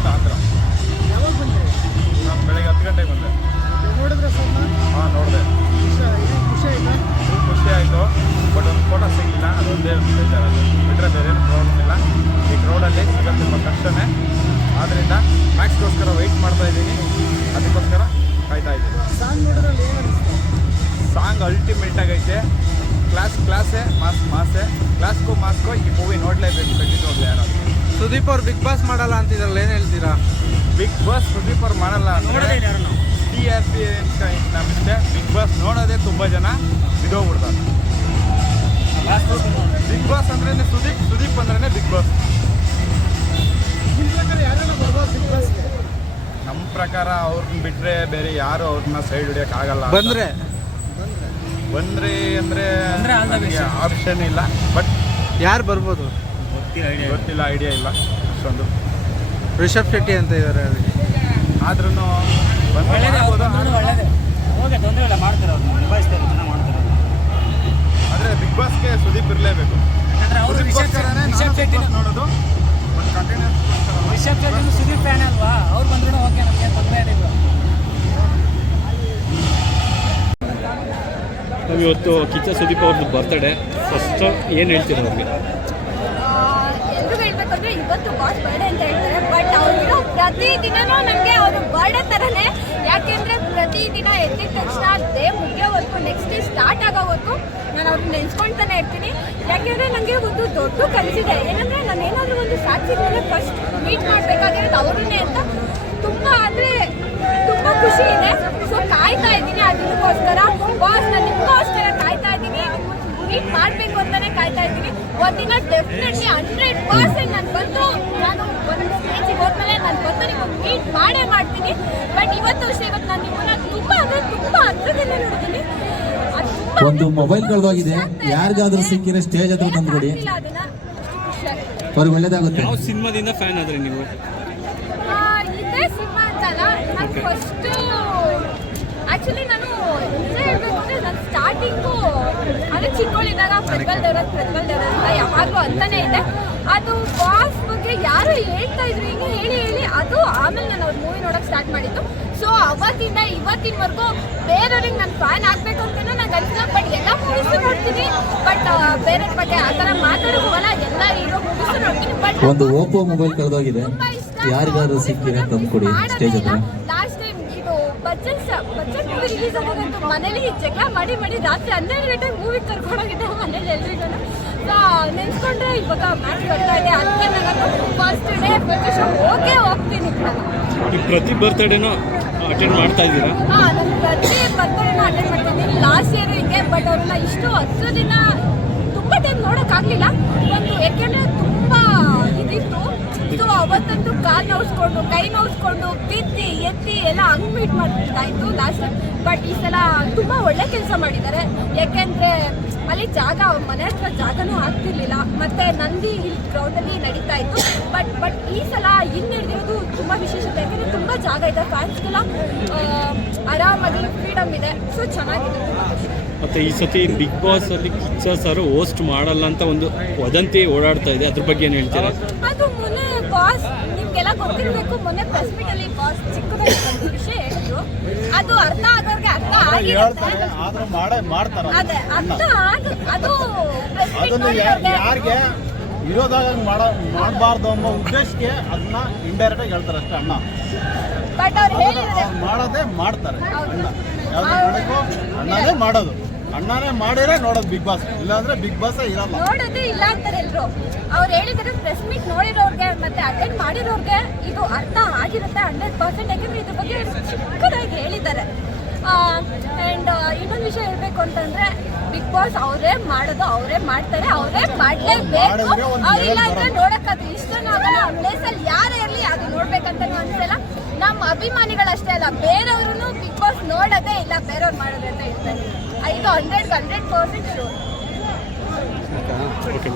ಇವತ್ತು ಆಂಧ್ರ ಯಾವಾಗ ಬಂದೆ ನಾನು ಬೆಳಗ್ಗೆ ಹತ್ತು ಗಂಟೆಗೆ ಬಂದೆ. ನೋಡಿದ್ರೆ ಸರ್ ಹಾಂ ನೋಡಿದೆ. ಖುಷಿ ಆಯ್ತಾ? ಖುಷಿ ಆಯಿತು. ಬಟ್ ಒಂದು ಫೋಟೋ ಸಿಗಲಿಲ್ಲ. ಅದೊಂದೇ ಬೇಜಾರದು ಬಿಟ್ಟರೆ ಬೇರೆ ಏನು ಪ್ರಾಬ್ಲಮ್ ಇಲ್ಲ ಈ ಕ್ರೌಡಲ್ಲಿ ಸಿಗೋದು ತುಂಬ ಕಷ್ಟನೇ. ಆದ್ದರಿಂದ ಮ್ಯಾಕ್ಸ್ಗೋಸ್ಕರ ವೆಯ್ಟ್ ಮಾಡ್ತಾ ಇದ್ದೀನಿ. ಅದಕ್ಕೋಸ್ಕರ ಕಾಯ್ತಾ ಇದ್ದೀನಿ. ಸಾಂಗ್ ನೋಡಿದ್ರೆ ಏನು ಸಾಂಗ್ ಅಲ್ಟಿಮೇಟ್ ಆಗೈತೆ. ಕ್ಲಾಸ್ ಕ್ಲಾಸೇ ಮಾಸ್ ಮಾಸೆ ಕ್ಲಾಸ್ಗೂ ಮಾಸ್ಗೂ ಈ ಮೂವಿ ನೋಡಲೇಬೇಕು. ಖಂಡಿತವಾಗ್ಲೂ ಯಾರಾದ್ರು. ಸುದೀಪ್ ಅವ್ರು ಬಿಗ್ ಬಾಸ್ ಮಾಡಲ್ಲ ಅಂತಿದ್ರಲ್ಲ ಏನು ಹೇಳ್ತೀರಾ? ಬಿಗ್ ಬಾಸ್ ಸುದೀಪ್ ಅವ್ರು ಮಾಡಲ್ಲ ಟಿ ಆರ್ ಪಿ ನಮ್ಮಿಂದ ಬಿಗ್ ಬಾಸ್ ನೋಡೋದೇ ತುಂಬ ಜನ ಬಿದ್ದೋಗ್ಬಿಡ್ತಾರೆ. ಬಿಗ್ ಬಾಸ್ ಅಂದ್ರೆ ಸುದೀಪ್ ಸುದೀಪ್ ಅಂದ್ರೆ ಬಿಗ್ ಬಾಸ್. ನಿಮ್ಮ ಪ್ರಕಾರ ಯಾರೆಲ್ಲ ಬರ್ಬೋದು ಬಿಗ್ ನಮ್ಮ ಪ್ರಕಾರ ಅವ್ರನ್ನ ಬಿಟ್ಟರೆ ಬೇರೆ ಯಾರು ಅವ್ರನ್ನ ಸೈಡ್ ಹಿಡಿಯೋಕ್ಕಾಗಲ್ಲ ಬಂದ್ರೆ? ಬಂದರೆ ಬಂದ್ರೆ ಅಂದರೆ ಆಪ್ಷನ್ ಇಲ್ಲ. ಬಟ್ ಯಾರು ಬರ್ಬೋದು? ಗೊತ್ತಿಲ್ಲ ಐಡಿಯಾ ಇಲ್ಲ. ಅಷ್ಟೊಂದು. ರಿಷಬ್ ಶೆಟ್ಟಿ ಅಂತ ಇದ್ದಾರೆ ಅದಕ್ಕೆ ಆದ್ರೂ ಆದ್ರೆ ಹೋಗಿ ತೊಂದರೆ ಇಲ್ಲ ಮಾಡ್ತಾರೆ ಅವ್ರು ನಿಭಾಯಿಸ್ತಾರೆ ಚೆನ್ನಾಗಿ ಮಾಡ್ತಾರೆ ಆದರೆ ಬಿಗ್ ಬಾಸ್ಗೆ ಸುದೀಪ್ ಇರಲೇಬೇಕು. ರಿಷಬ್ ಶೆಟ್ಟಿ- ನೋಡೋದು ರಿಷಬ್ ಶೆಟ್ಟಿ ಸುದೀಪ್ ಫ್ಯಾನ್ ಅಲ್ವಾ? ಅವ್ರು ಬಂದ್ರು ಓಕೆ ನಮಗೆ ತೊಂದರೆ ಏನಿಲ್ಲ ನಾವು ಇವತ್ತು ಕಿಚ್ಚ ಸುದೀಪ್ ಅವ್ರದ್ದು ಬರ್ತಡೇ ಫಸ್ಟ್ ಏನು ಹೇಳ್ತೀರಾ ಅವ್ರಿಗೆ? ಇವತ್ತು ಬಾಸ್ ಬರ್ಡೇ ಅಂತ ಹೇಳ್ತಾರೆ. ಬಟ್ ಅವರು ಪ್ರತಿದಿನನೂ ನನಗೆ ಅವರು ಬರ್ಡೇ ಥರನೇ ಯಾಕೆಂದರೆ ಪ್ರತಿದಿನ ಎದ್ದಿದ ತಕ್ಷಣ ಡೇ ಮುಗಿಯೋವರೆಗೂ ನೆಕ್ಸ್ಟ್ ಡೇ ಸ್ಟಾರ್ಟ್ ಆಗೋವರೆಗೂ ನಾನು ಅವ್ರನ್ನ ನೆನ್ಸ್ಕೊಳ್ತಾನೆ ಇರ್ತೀನಿ. ಯಾಕೆಂದರೆ ನನಗೆ ಒಂದು ದೊಡ್ಡ ಕನಸಿದೆ. ಏನಂದ್ರೆ ನಾನು ಏನಾದರೂ ಒಂದು ಸಾಧ್ಯ ಫಸ್ಟ್ ಮೀಟ್ ಮಾಡಬೇಕಾಗಿರೋದು ಅವ್ರನ್ನೇ ಅಂತ. ತುಂಬ ಅಂದರೆ ತುಂಬ ಖುಷಿ ಇದೆ. ಸೊ ಕಾಯ್ತಾ ಇದ್ದೀನಿ ಅದಕ್ಕೋಸ್ಕರ ಬಾಸ್ ನಾನು ಇದ್ದೀನಿ ಮೀಟ್ ಮಾಡಬೇಕು ಅಂತಾನೆ ಕಾಯ್ತಾ ಇದ್ದೀನಿ. ಒಂದಿನ ಡೆಫಿನೆಟ್ಲಿ ಹಂಡ್ರೆಡ್ ಪರ್ಸೆಂಟ್ ನಾನು ಬಂದು ನಾನು ಒಂದು ಸ್ಟೇಜಿಗೆ ಹೋದ್ಮೇಲೆ ನಾನು ಬಂದು ನಿಮಗೆ ಮೀಟ್ ಮಾಡೇ ಮಾಡ್ತೀನಿ. ಬಟ್ ಇವತ್ತು ಅಷ್ಟೇ ಇವತ್ತು ನಾನು ನಿಮ್ಮನ್ನ ತುಂಬಾ ಅಂದರೆ ತುಂಬಾ ಹತ್ರದಿಂದ ನೋಡ್ತೀನಿ ಒಂದು ಮೊಬೈಲ್ ಕಳೆದೋಗಿದೆ. ಯಾರಿಗಾದ್ರೂ ಸಿಕ್ಕಿದ್ರೆ ಸ್ಟೇಜ್ ಹತ್ರ ತಂದ್ಬಿಡಿ. ಅವ್ರಿಗೆ ಒಳ್ಳೇದಾಗುತ್ತೆ. ಯಾವ ಸಿನಿಮಾದಿಂದ ಫ್ಯಾನ್ ಆದ್ರೆ ನೀವು? ಆ, ಇದೇ ಸಿನಿಮಾ ಅಂತಲ್ಲ. ನಾನು ಫಸ್ಟು ಆ್ಯಕ್ಚುಲಿ ನಾನು ನಿಜ ಹೇಳಬೇಕು ಅಂದರೆ ನಾನು ಸ್ಟಾರ್ಟಿಂಗು ಅಂದರೆ ಚಿಕ್ಕವಳಿದ್ದಾಗ ಪ್ರಜ್ವಲ್ ದೇವರ ಪ್ರಜ್ವಲ್ ದೇವರ ಅಂತ ಯಾವಾಗಲೂ ಅಂತಾನೆ ಇದೆ. ಅದು ಬಾಸ್ ಬಗ್ಗೆ ಯಾರು ಹೇಳ್ತಾ ಇದ್ರು ಹಿಂಗೆ ಹೇಳಿ ಹೇಳಿ ಅದು ಆಮೇಲೆ ನಾನು ಅವ್ರ ಮೂವಿ ನೋಡೋಕೆ ಸ್ಟಾರ್ಟ್ ಮಾಡಿದ್ದು. ಸೊ ಅವತ್ತಿಂದ ಇವತ್ತಿನವರೆಗೂ ಬೇರೆಯವ್ರಿಗೆ ನಾನು ಫ್ಯಾನ್ ಆಗಬೇಕು ಅಂತಲೂ ನಂಗೆ ಅನಿಸಿಲ್ಲ ಬಟ್ ಎಲ್ಲ ಮೂವೀಸು ನೋಡ್ತೀನಿ. ಬಟ್ ಬೇರೆಯವ್ರ ಬಗ್ಗೆ ಆ ಥರ ಮಾತಾಡೋಕೆ ಹೋಗಲ್ಲ ಎಲ್ಲ ಇರೋ ಮೂವೀಸು ನೋಡ್ತೀನಿ. ಬಟ್ ಒಂದು ಓಪೋ ಮೊಬೈಲ್ ಕಳೆದೋಗಿದೆ. ಯಾರಿಗಾದ್ರೂ ಸಿಕ್ಕಿದೆ ತಂದ್ಕೊಡಿ ಸ್ಟೇಜ್ ಹತ್ರ. ಬಚ್ಚನ್ ಬಚ್ಚನ್ ಮೂವಿ ರಿಲೀಸ್ ಆಗೋದಂತೂ ಮನೇಲಿ ಜಗಳ ಮಾಡಿ ಮಾಡಿ ರಾತ್ರಿ ಹನ್ನೆರಡು ಗಂಟೆಗೆ ಮೂವಿ ಕರ್ಕೊಂಡೋಗಿದ್ದೆ ಮನೇಲಿ ಎಲ್ರಿಗೂ ಸೊ ನೆನ್ಸ್ಕೊಂಡ್ರೆ ಇವಾಗ ಮ್ಯಾಚ್ ಬರ್ತಾ ಇದೆ. ಅದಕ್ಕೆ ನಾನು ಫಸ್ಟ್ ಡೇ ಫಸ್ಟ್ ಶೋ ಹೋಗೇ ಹೋಗ್ತೀನಿ. ಪ್ರತಿ ಬರ್ತಡೇನೂ ಅಟೆಂಡ್ ಮಾಡ್ತಾ ಇದ್ದೀರಾ? ಹಾಂ ನಾನು ಪ್ರತಿ ಬರ್ತಡೇನ ಅಟೆಂಡ್ ಮಾಡ್ತೀನಿ. ಲಾಸ್ಟ್ ಇಯರ್ ಹಿಂಗೆ ಬಟ್ ಅವ್ರನ್ನ ಇಷ್ಟು ಹತ್ತು ದಿನ ತುಂಬ ಟೈಮ್ ನೋಡೋಕ್ಕಾಗಲಿಲ್ಲ. ಒಂದು ಯಾಕೆಂದರೆ ತುಂಬ ಇದಿತ್ತು. ಸೊ ಅವತ್ತಂತೂ ಕಾಲು ನೋವಿಸ್ಕೊಂಡು ಕೈ ನೋವಿಸ್ಕೊಂಡು ಬಿದ್ದಿ ಎತ್ತಿ ಎಲ್ಲ ಹಂಗೆ ಮೀಟ್ ಮಾಡ್ತಾಯಿತ್ತು ಲಾಸ್ಟ್ ಬಟ್ ಈ ಸಲ ತುಂಬ ಒಳ್ಳೆ ಕೆಲಸ ಮಾಡಿದ್ದಾರೆ. ಯಾಕೆಂದರೆ ಅಲ್ಲಿ ಜಾಗ ಮನೆ ಹತ್ರ ಜಾಗನೂ ಆಗ್ತಿರ್ಲಿಲ್ಲ. ಮತ್ತೆ ನಂದಿ ಇಲ್ಲಿ ಗ್ರೌಂಡಲ್ಲಿ ನಡೀತಾ ಇತ್ತು. ಬಟ್ ಬಟ್ ಈ ಸಲ ಇಲ್ಲಿ ನಡೆದಿರೋದು ತುಂಬ ವಿಶೇಷತೆ. ಯಾಕೆಂದರೆ ತುಂಬ ಜಾಗ ಇದೆ. ಫ್ಯಾನ್ಸ್ಗೆಲ್ಲ ಆರಾಮಾಗಿ ಫ್ರೀಡಮ್ ಇದೆ. ಸೊ ಚೆನ್ನಾಗಿದೆ. ತುಂಬ ಖುಷಿ. ಮತ್ತು ಈ ಸತಿ ಬಿಗ್ ಬಾಸ್ ಅಲ್ಲಿ ಕಿಚ್ಚ ಸರ್ ಹೋಸ್ಟ್ ಮಾಡಲ್ಲ ಅಂತ ಒಂದು ವದಂತಿ ಓಡಾಡ್ತಾ ಇದೆ. ಅದ್ರ ಬಗ್ಗೆ ಏನು ಹೇಳ್ತೀರಾ? ಅದು ಮೊನ್ನೆ ಬಾಸ್ ನಿಮ್ಗೆಲ್ಲ ಗೊತ್ತಿರಬೇಕು ಮೊನ್ನೆ ಪ್ರೆಸ್ ಮೀಟ್ ಅಲ್ಲಿ ಬಾಸ್ ಚಿಕ್ಕದಾಗಿ ಒಂದು ವಿಷಯ ಹೇಳಿದ್ರು. ಅದು ಅರ್ಥ ಆಗೋರ್ಗೆ ಅರ್ಥ ಆಗಿರುತ್ತೆ ಆದ್ರೆ ಮಾಡೇ ಮಾಡ್ತಾರ ಅದೇ ಅರ್ಥ ಆಗ ಅದು ಪ್ರೆಸ್ ಮೀಟ್ ಅದನ್ನು ನೋಡಿರೋರ್ಗೆ ಯಾರಿಗೆ ವಿರೋಧ ಮಾಡ ಮಾಡಬಾರ್ದು ಅನ್ನೋ ಉದ್ದೇಶಕ್ಕೆ ಅದನ್ನ ಇಂಡೈರೆಕ್ಟ್ ಆಗಿ ಹೇಳ್ತಾರೆ ಅಷ್ಟೇ ಅಣ್ಣ. ಬಟ್ ಅವ್ರು ಹೇಳಿದ್ರೆ ಅವ್ರು ಮಾಡೋದೇ ಮಾಡ್ತಾರೆ. ಅಣ್ಣ. ಯಾವ್ದು ಅಣ್ಣನೇ ಮಾಡೋದು. ಅಣ್ಣನೇ ಮಾಡಿದ್ರೆ ನೋಡೋದು ಬಿಗ್ ಬಾಸ್ ಇಲ್ಲಾಂದ್ರೆ ಬಿಗ್ ಬಾಸ್ ಇರಲ್ಲ. ನೋಡೋದೇ ಇಲ್ಲ ಅಂತಾರೆ ಎಲ್ರು. ಅವ್ರು ಹೇಳಿದ್ರೆ ಪ್ರೆಸ್ ಮೀಟ್ ನೋಡಿರೋರ್ಗೆ ಮತ್ತೆ ಅಟೆಂಡ್ ಮಾಡಿರೋರ್ಗೆ ಇದು ಅರ್ಥ ಆಗಿರುತ್ತೆ ಹಂಡ್ರೆಡ್ ಪರ್ಸೆಂಟ್ ಯಾಕೆಂದ್ರೆ ಇದ್ರ ಬಗ್ಗೆ ಚಿಕ್ಕದಾಗಿ ಹೇಳಿದ್ದಾರೆ. ಆ್ಯಂಡ್ ಇನ್ನೊಂದು ವಿಷಯ ಹೇಳ್ಬೇಕು ಅಂತಂದ್ರೆ ಬಿಗ್ ಬಾಸ್ ಅವರೇ ಮಾಡೋದು ಅವರೇ ಮಾಡ್ತಾರೆ ಅವರೇ ಮಾಡಲೇಬೇಕು. ಅವ್ರಿಲ್ಲ ಅಂದ್ರೆ ನೋಡೋಕ್ಕಾದ್ರೆ ಇಷ್ಟನೂ ಆಗಲ್ಲ. ಆ ಪ್ಲೇಸಲ್ಲಿ ಯಾರೇ ಇರಲಿ ಅದು ನೋಡ್ಬೇಕಂತ ಅನ್ಸಲ್ಲ ನಮ್ಮ ಅಭಿಮಾನಿಗಳಷ್ಟೇ ಅಲ್ಲ ಬೇರೆಯವ್ರು ಬಿಗ್ ಬಾಸ್ ನೋಡೋದೇ ಇಲ್ಲ ಬೇರೆಯವ್ರು ಮಾಡೋದೇ ಅಂತ ಹೇಳ್ತಾರೆ ಇದು hundred hundred percent sure okay